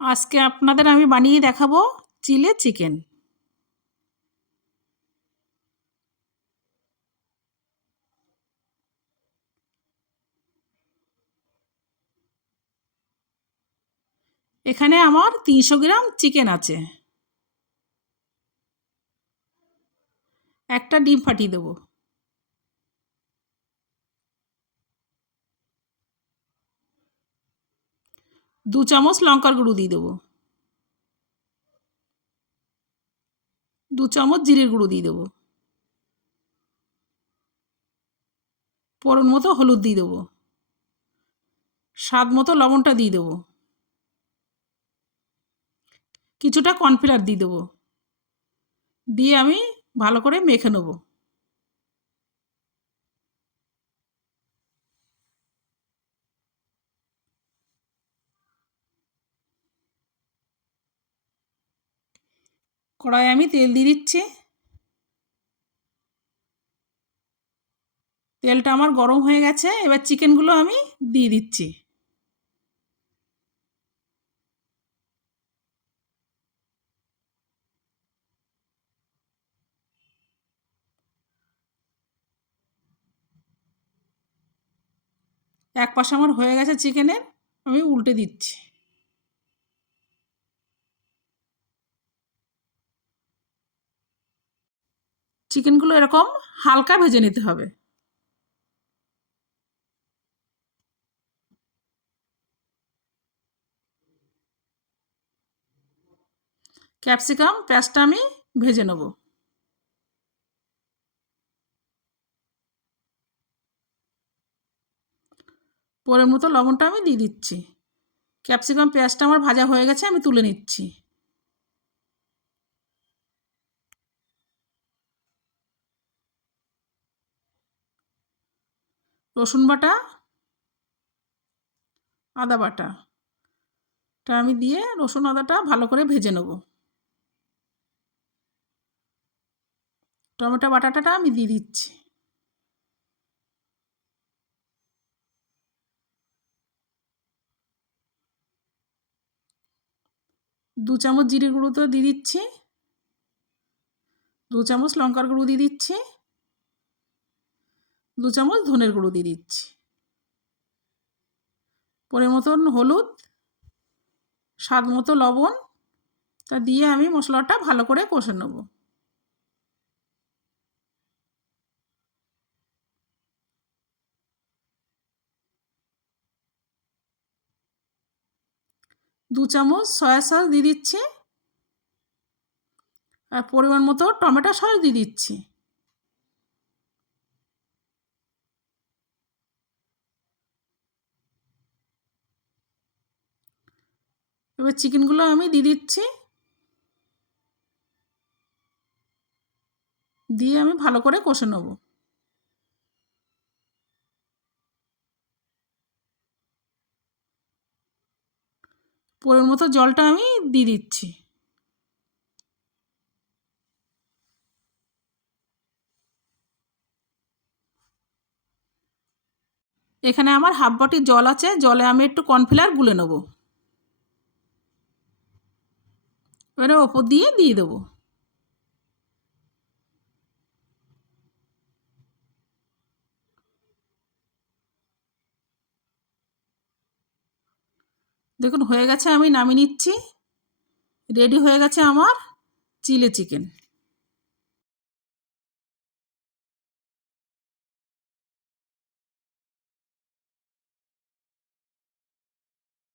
আজকে আপনাদের আমি বানিয়ে দেখাবো চিলি চিকেন। এখানে আমার 300 গ্রাম চিকেন আছে। একটা ডিম ফাটিয়ে দেবো। দু চামচ লঙ্কার গুঁড়ো দিয়ে দেবো। 2 চামচ জিরের গুঁড়ো দিয়ে দেবো। পরিমাণ মতো হলুদ দিয়ে দেবো। স্বাদ মতো লবণটা দিয়ে দেবো। কিছুটা কর্নফ্লাওয়ার দিয়ে দেবো। দিয়ে আমি ভালো করে মেখে নেব। কড়াইয়ে আমি তেল দিয়ে দিচ্ছি। তেলটা আমার গরম হয়ে গেছে, এবার চিকেনগুলো আমি দিয়ে দিচ্ছি। এক পাশে আমার হয়ে গেছে চিকেনের, আমি উল্টে দিচ্ছি। চিকেনগুলো এরকম হালকা ভেজে নিতে হবে। ক্যাপসিকাম পেঁয়াজটা আমি ভেজে নেব। পরিমাণ মতো লবণটা আমি দিয়ে দিচ্ছি। ক্যাপসিকাম পেঁয়াজটা আমার ভাজা হয়ে গেছে, আমি তুলে নিচ্ছি। রসুন বাটা, আদা বাটাটা আমি দিয়ে রসুন আদাটা ভালো করে ভেজে নেব। টমেটো বাটাটা আমি দিয়ে দিচ্ছি। দু চামচ জিরে গুঁড়ো তো দিয়ে দিচ্ছি। 2 চামচ লঙ্কার গুঁড়ো দিয়ে দিচ্ছি। 2 চামচ ধনের গুঁড়ো দিয়ে দিচ্ছি। পরিমাণ মতন হলুদ, স্বাদ মতো লবণ তা দিয়ে আমি মশলাটা ভালো করে কষে নেব। দু চামচ সয়া সস দিয়ে দিচ্ছি। আর পরিমাণ মতো টমেটো সস দিয়ে দিচ্ছি। এবার চিকেনগুলো আমি দিয়ে দিচ্ছি। দিয়ে আমি ভালো করে কষে নেব। পরিমাণ মতো জলটা আমি দিয়ে দিচ্ছি। এখানে আমার হাফ বাটি জল আছে, জলে আমি একটু কর্নফ্লাওয়ার গুলে নেব। এবারে ওপর দিয়ে দেবো। দেখুন হয়ে গেছে, আমি নামিয়ে নিচ্ছি। রেডি হয়ে গেছে আমার চিলি চিকেন।